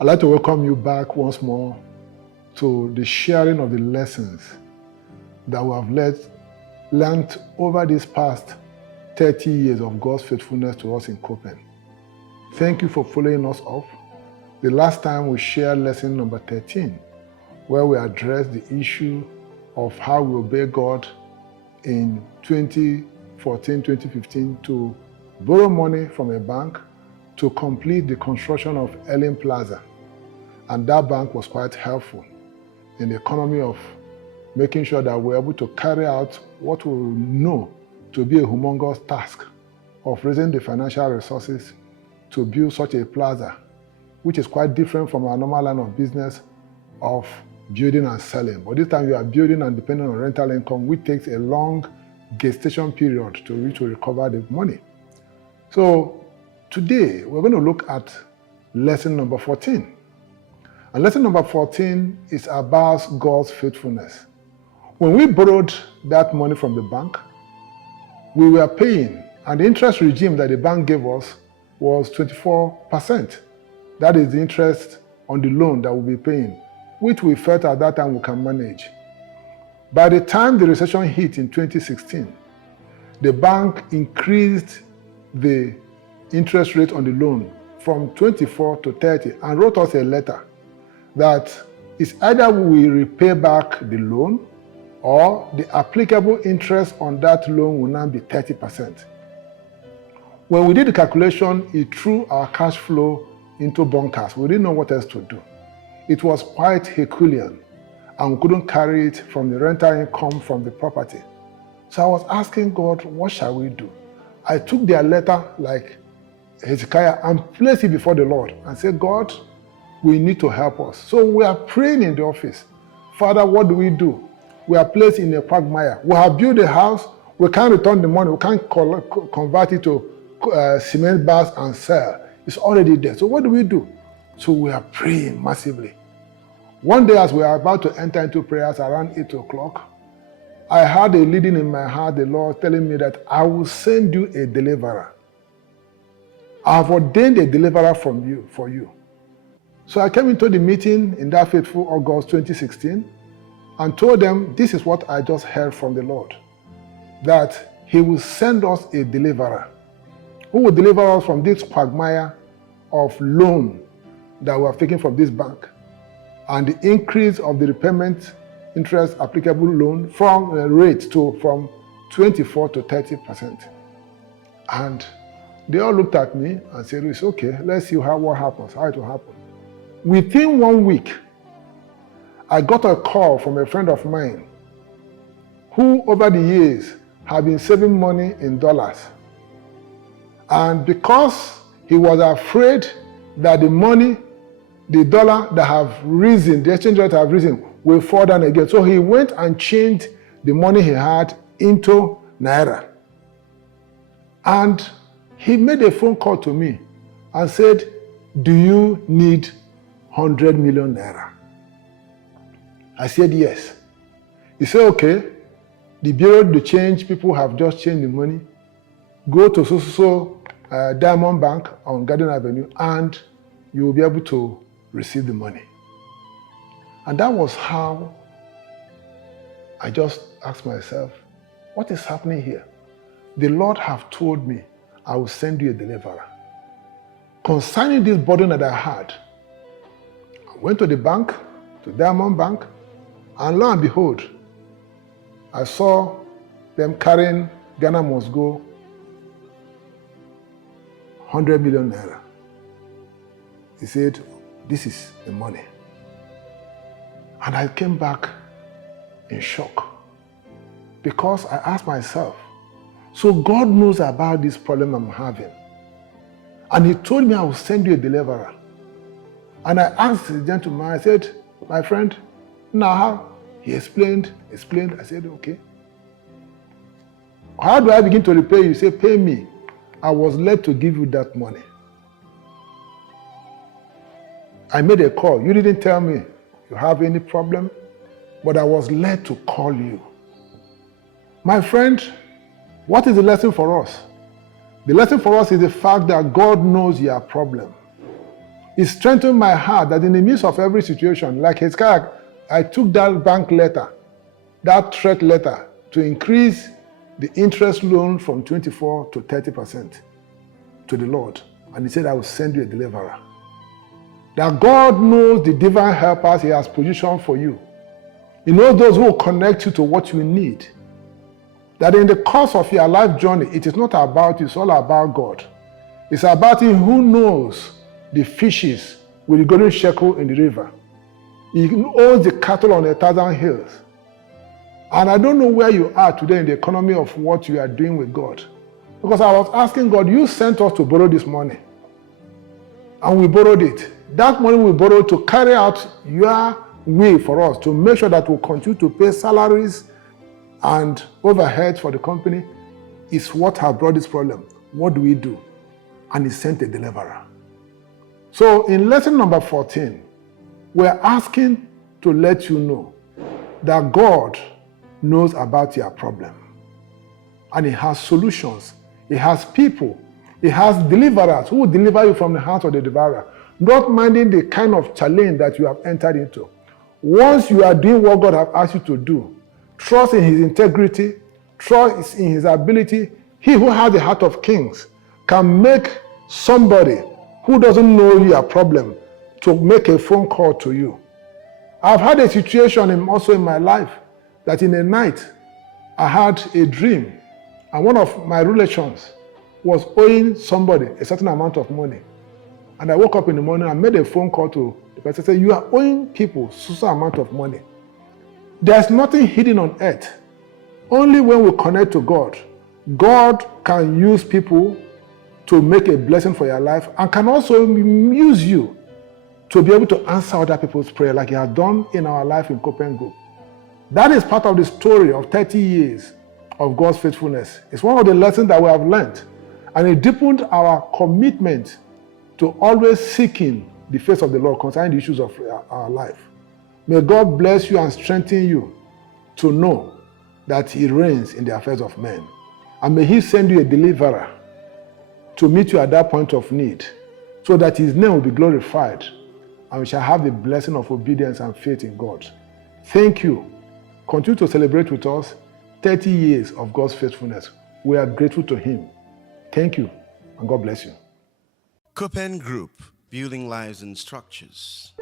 I'd like to welcome you back once more to the sharing of the lessons that we have learned over these past 30 years of God's faithfulness to us in Copen. Thank you for following us up. The last time we shared lesson number 13, where we addressed the issue of how we obey God in 2014, 2015 to borrow money from a bank to complete the construction of Ellen Plaza. And that bank was quite helpful in the economy of making sure that we're able to carry out what we know to be a humongous task of raising the financial resources to build such a plaza, which is quite different from our normal line of business of building and selling. But this time you are building and depending on rental income, which takes a long gestation period to recover the money. So today we're going to look at lesson number 14. And lesson number 14 is about God's faithfulness. When we borrowed that money from the bank, we were paying, and the interest regime that the bank gave us was 24%. That is the interest on the loan that we'll be paying, which we felt at that time we can manage. By the time the recession hit in 2016, the bank increased the interest rate on the loan from 24 to 30 and wrote us a letter that it's either we repay back the loan or the applicable interest on that loan will now be 30%. When we did the calculation, it threw our cash flow into bunkers. We didn't know what else to do. It was quite Herculean, and we couldn't carry it from the rental income from the property. So I was asking God, what shall we do? I took their letter like Hezekiah and placed it before the Lord and said, God, we need to help us. So we are praying in the office. Father, what do? We are placed in a quagmire. We have built a house. We can't return the money. We can't convert it to cement bars and sell. It's already there. So what do? So we are praying massively. One day as we are about to enter into prayers around 8 o'clock, I had a leading in my heart, the Lord telling me that I will send you a deliverer. I have ordained a deliverer for you. So I came into the meeting in that fateful August 2016 and told them, this is what I just heard from the Lord, that He will send us a deliverer who will deliver us from this quagmire of loan that we have taken from this bank and the increase of the repayment interest applicable loan from from 24 to 30%. And they all looked at me and said, it's okay, let's see what happens, how it will happen. Within 1 week, I got a call from a friend of mine who over the years had been saving money in dollars. And because he was afraid that the dollar that have risen, the exchange rate have risen, will fall down again. So he went and changed the money he had into Naira. And he made a phone call to me and said, do you need 100 million Naira? I said yes. He said, okay, the Bureau de Change people have just changed the money. Go to so Diamond Bank on Garden Avenue and you will be able to receive the money. And that was how I just asked myself, what is happening here? The Lord have told me, I will send you a deliverer. Concerning this burden that I had, I went to the bank, to Diamond Bank, and lo and behold, I saw them carrying Ghana must go 100 million Naira. He said, this is the money. And I came back in shock because I asked myself, so God knows about this problem I'm having. And He told me I will send you a deliverer. And I asked the gentleman, I said, my friend, now how? He explained. I said, okay. How do I begin to repay you? He said, pay me. I was led to give you that money. I made a call. You didn't tell me you have any problem, but I was led to call you. My friend, what is the lesson for us? The lesson for us is the fact that God knows your problem. It strengthened my heart that in the midst of every situation, like Hezekiah, I took that bank letter, that threat letter, to increase the interest loan from 24 to 30% to the Lord. And he said, I will send you a deliverer. That God knows the divine helpers he has positioned for you. He knows those who will connect you to what you need. That in the course of your life journey, it is not about you, it's all about God. It's about him who knows the fishes with the golden shekel in the river. He owns the cattle on 1,000 hills. And I don't know where you are today in the economy of what you are doing with God. Because I was asking God, you sent us to borrow this money. And we borrowed it. That money we borrowed to carry out your will for us, to make sure that we'll continue to pay salaries and overheads for the company, is what has brought this problem. What do we do? And he sent a deliverer. So in lesson number 14, we're asking to let you know that God knows about your problem. And he has solutions. He has people. He has deliverers who will deliver you from the hands of the devourer, not minding the kind of challenge that you have entered into. Once you are doing what God has asked you to do, trust in his integrity, trust in his ability. He who has the heart of kings can make somebody who doesn't know your problem to make a phone call to you. I've had a situation also in my life that in a night I had a dream, and one of my relations was owing somebody a certain amount of money. And I woke up in the morning and made a phone call to the person, said, you are owing people such amount of money. There's nothing hidden on earth. Only when we connect to God, God can use people to make a blessing for your life, and can also use you to be able to answer other people's prayer like he has done in our life in Copen Group. That is part of the story of 30 years of God's faithfulness. It's one of the lessons that we have learned, and it deepened our commitment to always seeking the face of the Lord concerning the issues of our life. May God bless you and strengthen you to know that he reigns in the affairs of men. And may he send you a deliverer to meet you at that point of need, so that his name will be glorified, and we shall have the blessing of obedience and faith in God. Thank you. Continue to celebrate with us 30 years of God's faithfulness. We are grateful to him. Thank you, and God bless you. Copen Group, building lives and structures.